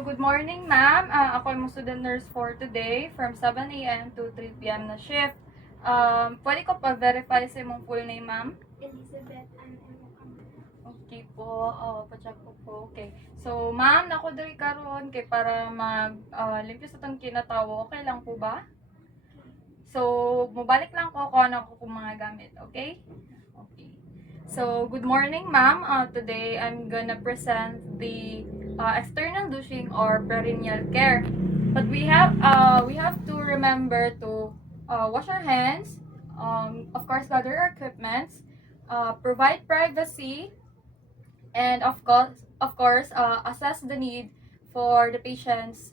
good morning, ma'am. Ako ay mong student nurse for today from 7 a.m. to 3 p.m. na shift. Pwede ko pa-verify sa imong full name, ma'am? Elizabeth and Emma. Okay po. Pa-check ko po. Okay. So, ma'am, nako diri karon kay para limpyo sa tong kinatawo. Okay lang po ba? So, mabalik lang ko kung ano ko mga gamit. Okay? Okay. So, good morning, ma'am. Today, I'm gonna present the external douching or perennial care. But we have to remember to wash our hands, of course, gather our equipments, provide privacy, and of course, assess the need for the patient's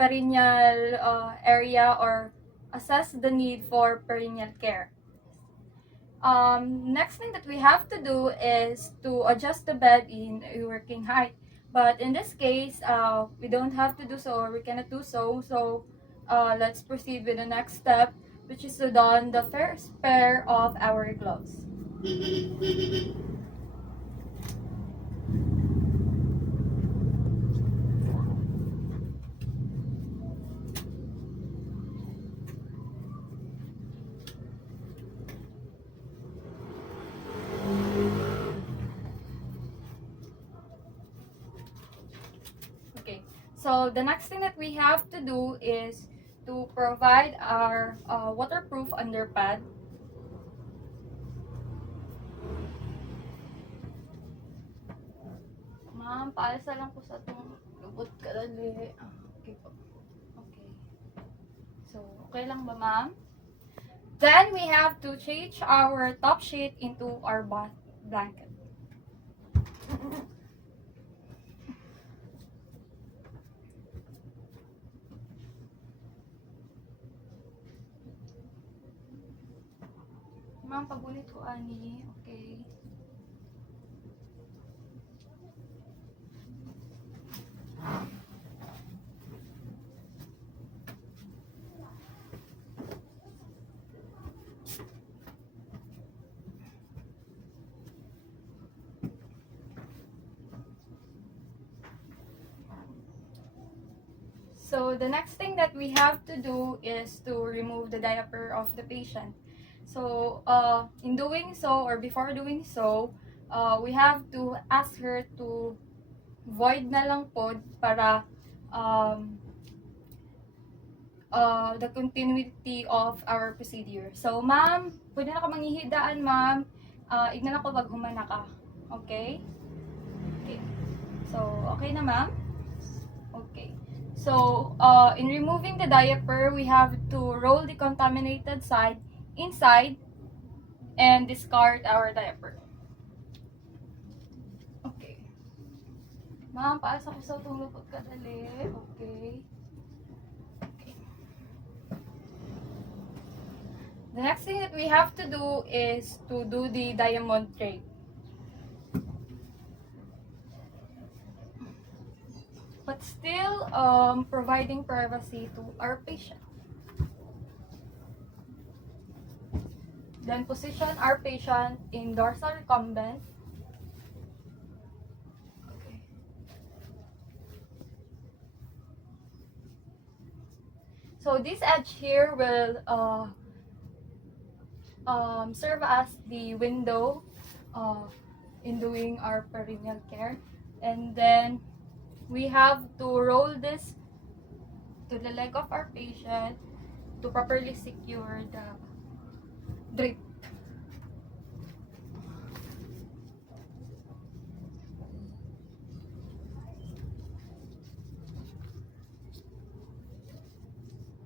perennial area or assess the need for perennial care. Next thing that we have to do is to adjust the bed in a working height. But in this case, we don't have to do so or we cannot do so. So let's proceed with the next step, which is to don the first pair of our gloves. Okay, so the next thing that we have to do is to provide our waterproof underpad. Ma'am, paalsa lang po sa itong lubot kadali. Okay po. Okay. So, okay lang ba, ma'am? Then, we have to change our top sheet into our bath blanket. Ma'am, pagulit ko ani. Okay. So the next thing that we have to do is to remove the diaper of the patient. So in doing so or before doing so, we have to ask her to void na lang po para the continuity of our procedure. So ma'am, pwede na ka manghihidaan ma'am. Ignan ako pag humana ka. Okay? Okay. So, okay na ma'am? Okay. So, in removing the diaper, we have to roll the contaminated side inside and discard our diaper. Okay. Ma'am, paasa ko sa itong lupot kadali. Okay. Okay. The next thing that we have to do is to do the diamond drape. But still providing privacy to our patient. Then position our patient in dorsal recumbent. Okay. So this edge here will serve as the window in doing our perennial care, and then we have to roll this to the leg of our patient to properly secure the drip.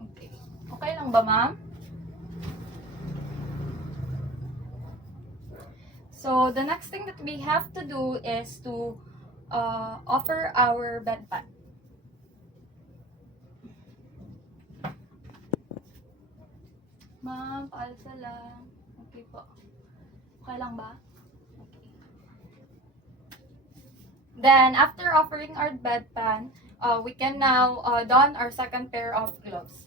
Okay. Okay lang ba, ma'am? So the next thing that we have to do is to offer our bedpan. Ma'am, paalsa lang. Okay po. Okay lang ba? Okay. Then, after offering our bedpan, we can now don our second pair of gloves.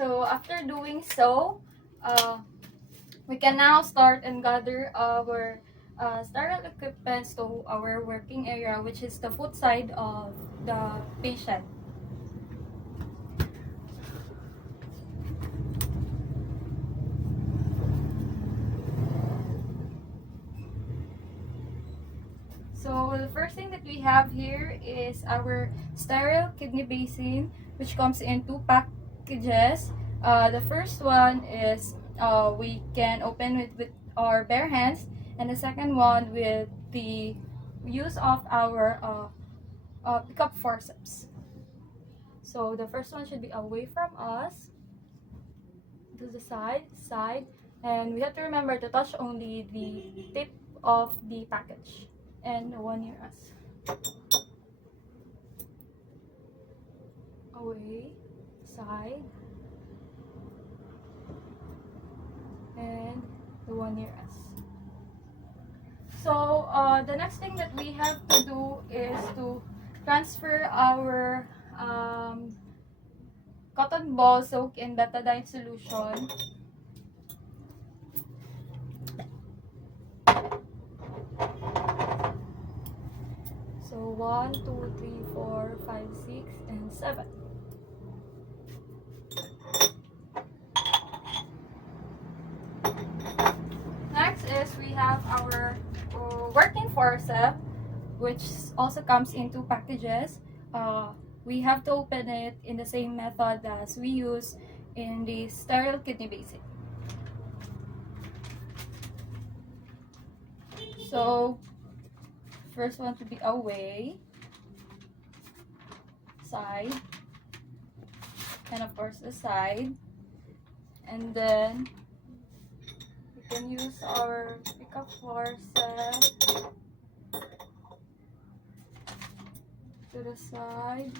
So after doing so, we can now start and gather our sterile equipment to our working area, which is the foot side of the patient. So the first thing that we have here is our sterile kidney basin, which comes in two packages. The first one is we can open with our bare hands, and the second one with the use of our pickup forceps. So the first one should be away from us to the side, and we have to remember to touch only the tip of the package and the one near us. Away, side, and the one near us. So the next thing that we have to do is to transfer our cotton ball soaked in betadine solution. So 1, 2, 3, 4, 5, 6, and 7. Next is we have our working forceps, which also comes in two packages. We have to open it in the same method as we use in the sterile kidney basin. So first one to be away, side, and of course the side, and then we can use our pickup forceps to the side.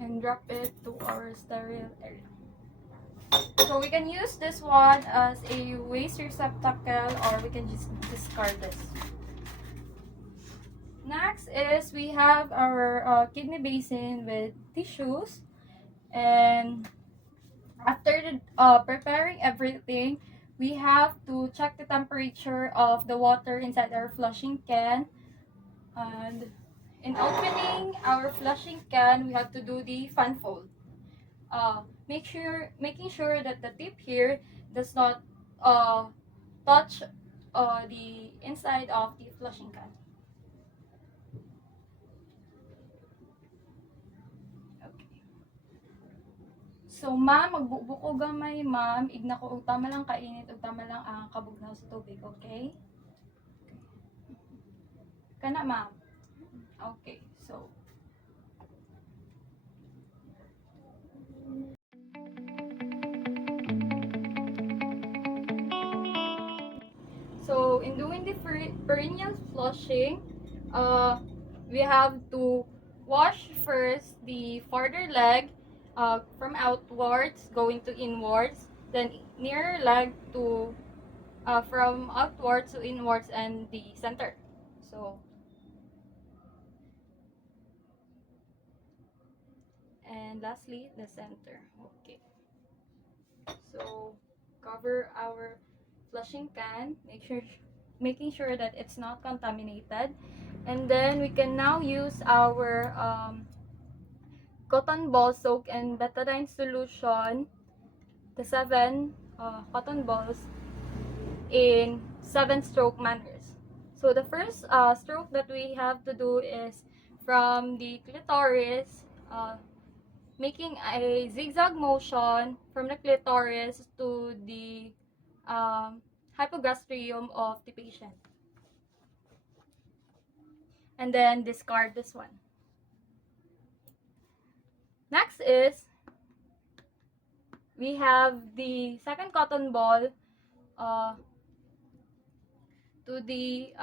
And drop it to our sterile area. So we can use this one as a waste receptacle, or we can just discard this. Next is we have our kidney basin with tissues, and after preparing everything, we have to check the temperature of the water inside our flushing can, and in opening our flushing can, we have to do the fan fold. Making sure that the tip here does not touch the inside of the flushing can. Okay. So ma'am, magbubuko gamay ma'am, igna ko og tama lang kainit ug tama lang ang kabugnaw sa tubig, okay? Kana ma'am. Okay. So in doing the perennial flushing, we have to wash first the farther leg from outwards going to inwards, then near leg to from outwards to inwards, and the center. So and lastly the center. Okay. So cover our flushing can, making sure that it's not contaminated, and then we can now use our cotton ball soaked in betadine solution, the 7 cotton balls in 7-stroke manners. So the first stroke that we have to do is from the clitoris, making a zigzag motion from the clitoris to the hypogastrium of the patient. And then discard this one. Next is we have the second cotton ball to the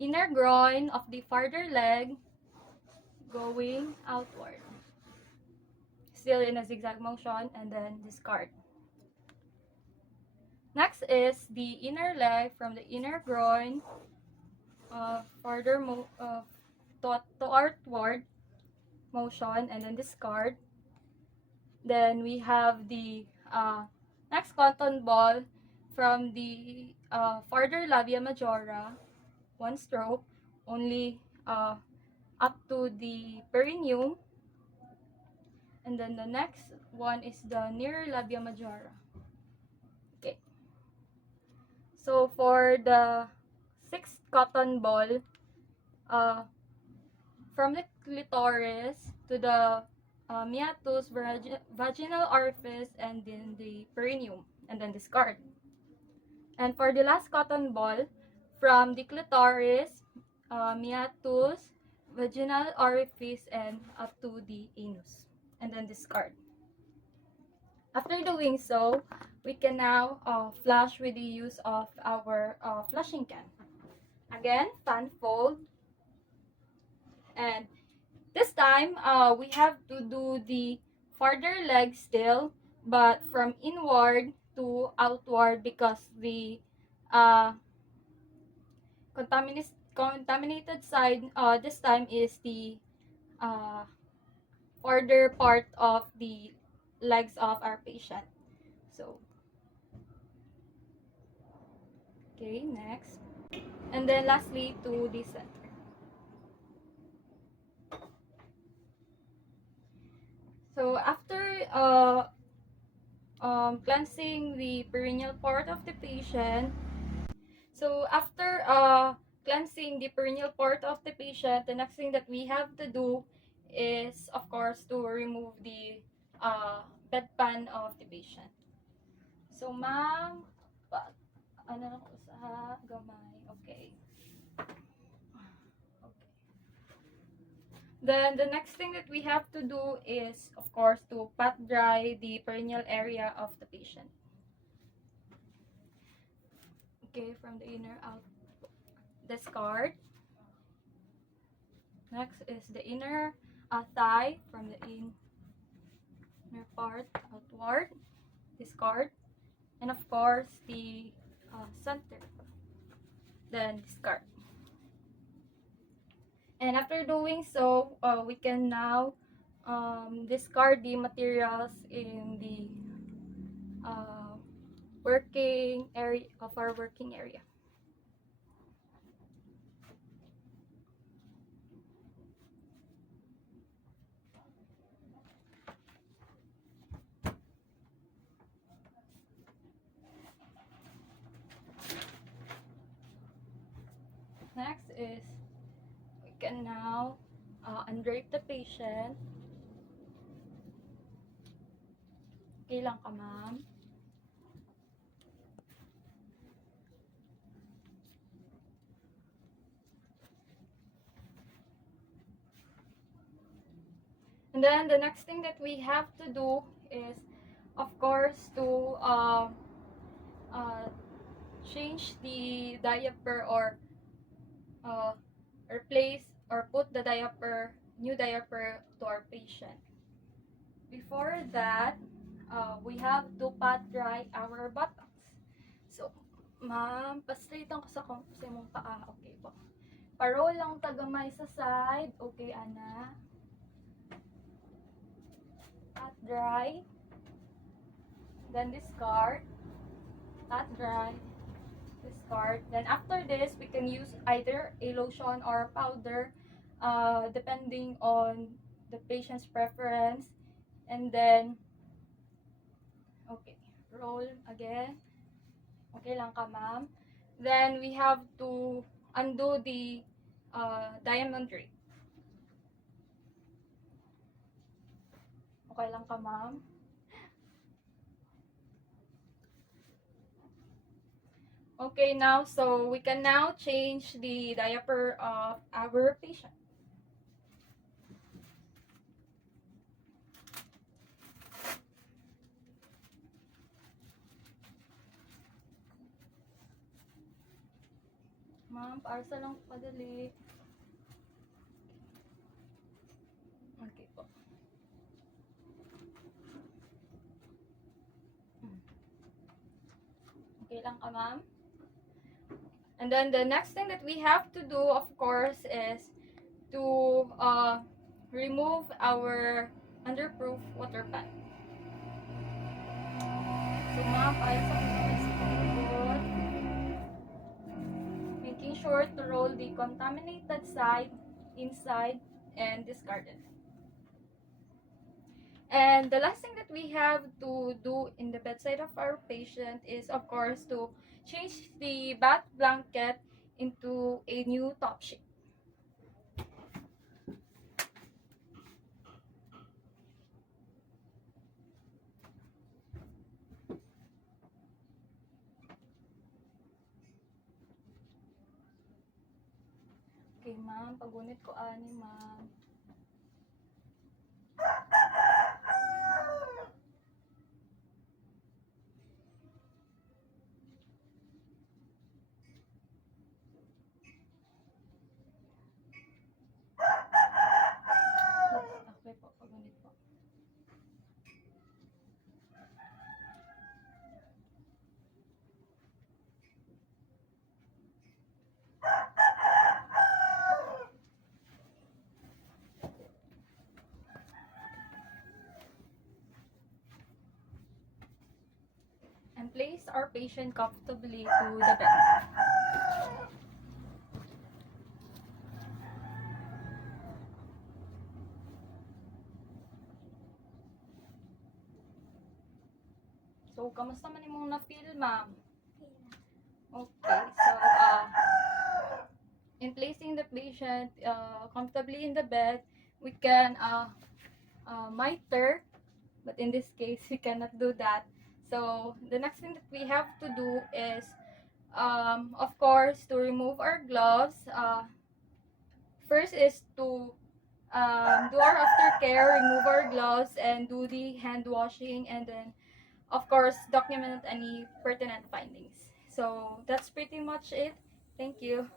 inner groin of the farther leg going outward. Still in a zigzag motion, and then discard. Next is the inner leg from the inner groin further to outward motion, and then discard. Then we have the next cotton ball from the further labia majora, one stroke, only up to the perineum. And then the next one is the near labia majora. Okay. So for the sixth cotton ball, from the clitoris to the meatus, vaginal orifice, and then the perineum, and then discard. And for the last cotton ball, from the clitoris, meatus, vaginal orifice, and up to the anus, and then discard. After doing so, we can now flush with the use of our flushing can. Again, fan fold, and this time we have to do the farther leg still, but from inward to outward, because the uh, contaminated side this time is the uh, farther part of the legs of our patient. So, okay, next. And then lastly, to the center. So, after cleansing the perineal part of the patient, so after cleansing the perineal part of the patient, the next thing that we have to do is, of course, to remove the bedpan of the patient. So, ma'am, ano lang ko sa gamay. Okay. Okay. Then, the next thing that we have to do is, of course, to pat dry the perineal area of the patient. Okay, from the inner out, discard. Next is the inner thigh, from the inner part outward, discard. And of course, the center, then discard. And after doing so, we can now discard the materials in the working area of our working area. Next is we can now undrape the patient. Okay lang ka, ma'am? And then the next thing that we have to do is, of course, to change the diaper, or replace or put the new diaper to our patient. Before that, we have to pat dry our buttocks. So, ma'am, pa-straighten ko sa imong paa. Okay po. Paro lang tagamay sa side. Okay, ana. Pat dry. Then discard. Pat dry. Discard. Then after this, we can use either a lotion or a powder, depending on the patient's preference. And then, okay, roll again. Okay lang ka, ma'am? Then we have to undo the diamond ring. Okay lang ka, ma'am? Okay, now, so we can now change the diaper of our patient. Ma'am, parsa lang padali. Okay po. Okay lang ka, ma'am? And then the next thing that we have to do, of course, is to remove our underproof water pan. So, ma'am, para sa pagkakasikot, making sure to roll the contaminated side inside and discard it. And the last thing that we have to do in the bedside of our patient is, of course, to change the bath blanket into a new top sheet. Okay, ma'am. Pagunit ko ani, ma'am. Okay po, pagunit po. And place our patient comfortably to the bed. So, kamusta man imong na-feel, ma'am? Okay, so, in placing the patient comfortably in the bed, we can miter, but in this case, we cannot do that. So, the next thing that we have to do is, of course, to remove our gloves. First is to do our aftercare, remove our gloves, and do the hand washing, and then, of course, document any pertinent findings. So, that's pretty much it. Thank you.